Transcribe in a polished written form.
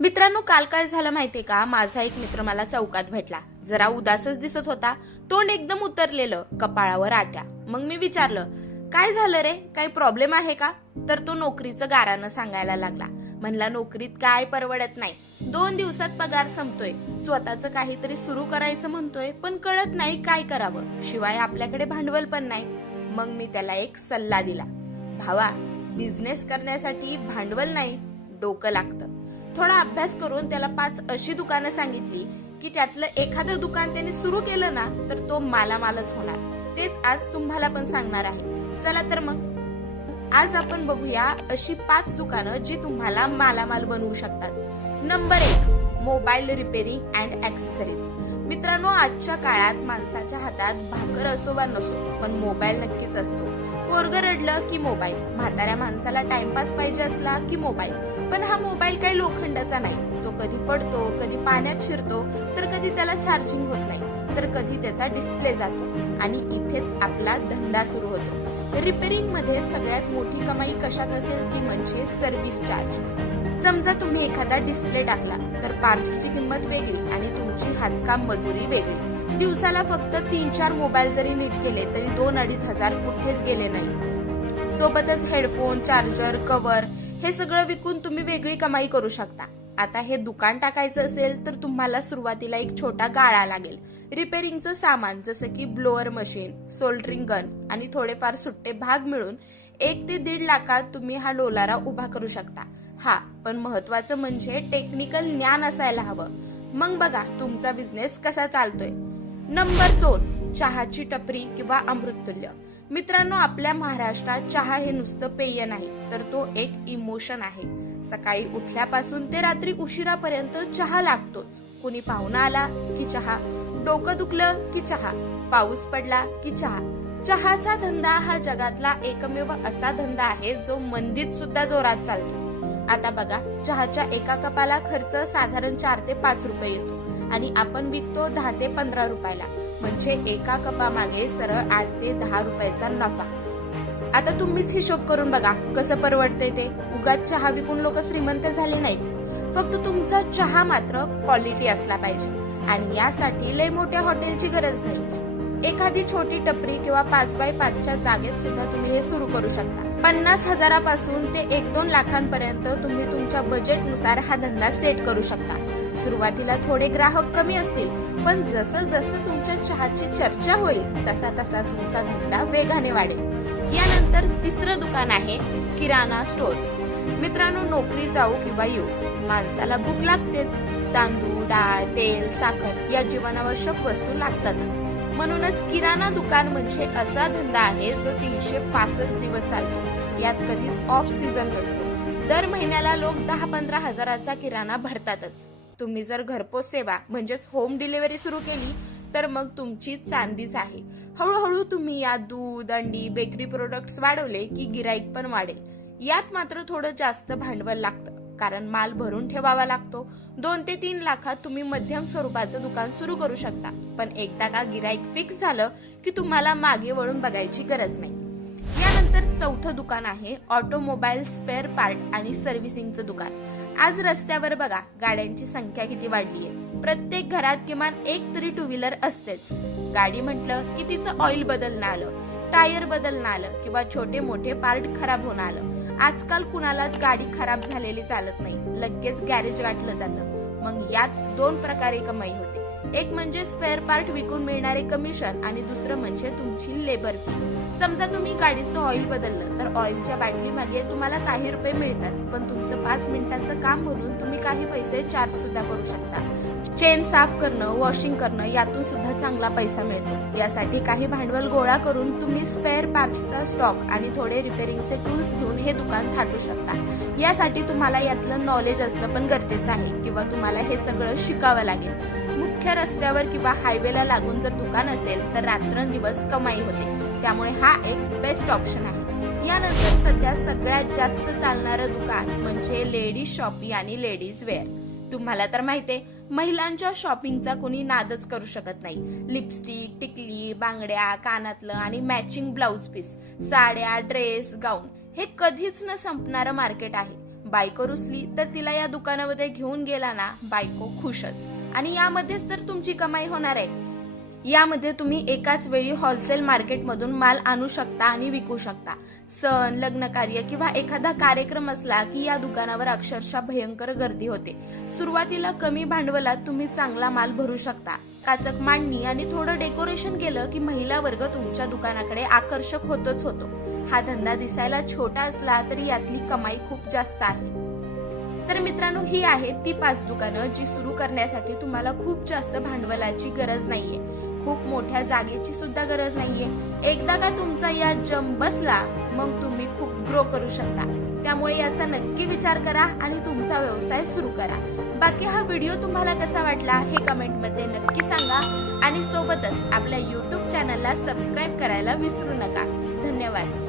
मित्रांनो, काल काय झालं माहितीये का? माझा एक मित्र मला चौकात भेटला. जरा उदासच दिसत होता. तोंड एकदम उतरलेलं, कपाळावर आट्या. मग मी विचारलं, काय झालं रे? काही प्रॉब्लेम आहे का? तर तो नोकरीचं गारानं सांगायला लागला. म्हणला, नोकरीत काय परवडत नाही. 2 दिवसात पगार संपतोय. स्वतःचं काहीतरी सुरू करायचं म्हणतोय, पण कळत नाही काय करावं. शिवाय आपल्याकडे भांडवल पण नाही. मग मी त्याला एक सल्ला दिला. भावा, बिझनेस करण्यासाठी भांडवल नाही, डोकं लागतं. थोडा अभ्यास करून त्याला 5 अशी दुकानं सांगितली की त्यातलं एखादं दुकान त्याने सुरू केलं ना तर तो मालामालच होणार. तेच आज तुम्हाला पण सांगणार आहे. चला तर मग आज आपण बघूया अशी 5 दुकानं जी तुम्हाला मालामाल बनवू शकतात. Number 1, mobile repairing and accessories. मित्रांनो, आजच्या काळात माणसाच्या हातात भाकर असो वा नसो पण मोबाईल नक्कीच असतो. पोरगं रडलं की मोबाईल, म्हाताऱ्या माणसाला टाइमपास पाहिजे असला की मोबाईल. पण हा मोबाईल काही लोखंडाचा नाही. तो कधी पडतो, कधी पाण्यात शिरतो, तर कधी त्याला चार्जिंग होत नाही, तर कधी त्याचा डिस्प्ले जातो आणि इथेच आपला धंदा सुरू होतो. रिपेअरिंग मध्ये सगळ्यात मोठी कमाई कशात असेल ती म्हणजे सर्व्हिस चार्ज. समजा तुम्ही एखादा डिस्प्ले टाकला तर पार्ट्सची किंमत वेगळी आणि तुमची हातकाम मजुरी वेगळी. दिवसाला फक्त 3-4 मोबाईल जरी नीट केले तरी 2-2.5 हजार कुठेच गेले नाही. सोबतच हेडफोन, चार्जर, कव्हर हे सगळं विकून तुम्ही वेगळी कमाई करू शकता. आता हे दुकान टाकायचं असेल तर तुम्हाला सुरुवातीला एक छोटा गाळा लागेल. रिपेअरिंगचं सामान जसं की ब्लोअर मशीन, सोल्डरिंग गन आणि थोडेफार सुट्टे भाग मिळून 1 ते 1.5 लाखात तुम्ही हा डोलारा उभा करू शकता. हा, पण महत्वाचं म्हणजे टेक्निकल ज्ञान असायला हवं. मग बघा तुमचा बिझनेस कसा चालतोय. नंबर 2, चहाची टपरी किंवा अमृततुल्य. मित्रांनो, आपल्या महाराष्ट्रात चहा हे नुसतं पेय नाही तर तो एक इमोशन आहे. सकाळी उठल्यापासून ते रात्री उशिरापर्यंत चहा लागतोच. कुणी पाहुणा आला की चहा, डोकं दुखलं की चहा, पाऊस पडला की चहा. चहाचा धंदा हा जगातला एकमेव असा धंदा आहे जो मंदीत सुद्धा जोरात चालतो. आता बघा, चहाच्या एका कपाला खर्च साधारण 4 ते 5 रुपये येतो आणि आपण विकतो 10 ते 15 रुपयाला. म्हणजे एका कपामागे सरळ 8 ते 10 रुपयाचा नफा. आता तुम्हीच हिशोब करून बघा कसं परवडते ते. उगाच चहा विकून लोक श्रीमंत झाले नाहीत. फक्त तुमचा चहा मात्र क्वालिटी असला पाहिजे आणि यासाठी लय मोठ्या हॉटेलची गरज नाही. एखादी छोटी टपरी किंवा 5x5च्या जागेत सुद्धा तुम्ही हे सुरू करू शकता. 50 हजारापासून ते 1-2 लाखांपर्यंत तुम्ही तुमच्या बजेटनुसार हा धंदा सेट करू शकता. सुरुवातीला थोडे ग्राहक कमी असतील, पण जसं जसं तुमच्या चहाची चर्चा होईल तसा तसा तुमचा धंदा वेगाने वाढेल. यानंतर तिसरं दुकान आहे किराणा स्टोर्स. मित्रांनो, नोकरी जाऊ किंवा येऊ, माणसाला भूक लागतेच. तांदूळ, डाळ, तेल, साखर या जीवनावश्यक वस्तू लागतातच. म्हणूनच किराणा दुकान म्हणजे असा धंदा आहे जो 365 दिवस चालतो. यात कधीच ऑफ सीझन नसतो. दर महिन्याला लोक 10-15 हजाराचा किराणा भरतातच. तुम्ही जर घरपोच सेवा म्हणजेच होम डिलिव्हरी सुरू केली तर मग तुमची चांदीच आहे. हळूहळू तुम्ही यात दूध, अंडी, बेकरी प्रोडक्ट्स वाढवले की गिराईक पण वाढेल. यात मात्र थोडं जास्त भांडवल लागतं कारण माल भरून ठेवावा लागतो. 2 ते 3 लाखात तुम्ही मध्यम स्वरूपाचं दुकान सुरू करू शकता. पण एकदा का गिराईक फिक्स झालं की तुम्हाला मागे वळून बघायची गरज नाही. यानंतर चौथं दुकान आहे ऑटोमोबाईल स्पेअर पार्ट आणि सर्व्हिसिंगचं दुकान. आज रस्त्यावर बघा गाड्यांची संख्या किती वाढलीय. प्रत्येक घरात किमान एक तरी 2 व्हीलर असतेच. गाडी म्हटलं की तिचं ऑइल बदलणं आलं, टायर बदलणं आलं किंवा छोटे मोठे पार्ट खराब होणं आलं. आजकाल कुणालाच गाडी खराब झालेली चालत नाही, लगेच गॅरेज गाठलं जातं. मग यात 2 प्रकारे कमाई होते. एक म्हणजे स्पेअर पार्ट विकून मिळणारे कमिशन आणि दुसरं म्हणजे तुमची लेबर फी. समजा तुम्ही गाडीचं ऑइल बदललं तर ऑइलच्या बाटली मागे तुम्हाला काही रुपये मिळतात, पण तुमचं 5 मिनिटांचं काम म्हणून तुम्ही काही पैसे चार्ज सुद्धा करू शकता. चेन साफ करणं, वॉशिंग करणं यातून सुद्धा चांगला पैसा मिळतो. यासाठी काही भांडवल गोळा करून तुम्ही स्पेअर पार्ट्सचा स्टॉक आणि थोडे रिपेअरिंगचे टूल्स घेऊन हे दुकान थाटू शकता. यासाठी तुम्हाला यातलं नॉलेज असणं पण गरजेचं आहे किंवा तुम्हाला हे सगळं शिकावं लागेल. मुख्य रस्त्यावर किंवा हायवेला लागून जर दुकान असेल तर रात्रंदिवस कमाई होते. त्यामुळे हा एक बेस्ट ऑप्शन आहे. यानंतर सध्या सगळ्यात जास्त चालणारं दुकान म्हणजे लेडीज शॉपी आणि लेडीज वेअर. तुम्हाला तर माहितीये, महिलांच्या शॉपिंगचा कोणी नादच करू शकत नाही. लिपस्टिक, टिकली, बांगड्या, कानातलं आणि मॅचिंग ब्लाउज पीस, साड्या, ड्रेस, गाऊन हे कधीच न संपणारं मार्केट आहे. बायको रुसली तर तिला या दुकानामध्ये घेऊन गेला ना, बायको खुशच. आणि यामध्येच तर तुमची कमाई होणार आहे. यामध्ये तुम्ही एकाच वेळी होलसेल मार्केटमधून माल आणू शकता आणि विकू शकता. सण, लग्न कार्य किंवा एखादा कार्यक्रम असला की या दुकानावर अक्षरशः भयंकर गर्दी होते. सुरुवातीला कमी भांडवलात तुम्ही चांगला माल भरू शकता. काचक मांडणी आणि थोडं डेकोरेशन केलं की महिला वर्ग तुमच्या दुकानाकडे आकर्षक होतोच होतो. हा धंदा दिसायला छोटा असला तरी यातली कमाई खूप जास्त आहे. तर मित्रांनो, ही आहेत ती 5 दुकानं जी सुरू करण्यासाठी तुम्हाला खूप जास्त भांडवलाची गरज नाहीये, खूप मोठ्या जागेची सुद्धा गरज नाहीये. एकदा का तुमचा या जम बसला मग तुम्ही खूप ग्रो करू शकता. त्यामुळे याचा नक्की विचार करा आणि तुमचा व्यवसाय सुरू करा. बाकी हा व्हिडिओ तुम्हाला कसा वाटला हे कमेंटमध्ये नक्की सांगा आणि सोबतच आपल्या YouTube चॅनलला सबस्क्राईब करायला विसरू नका. धन्यवाद.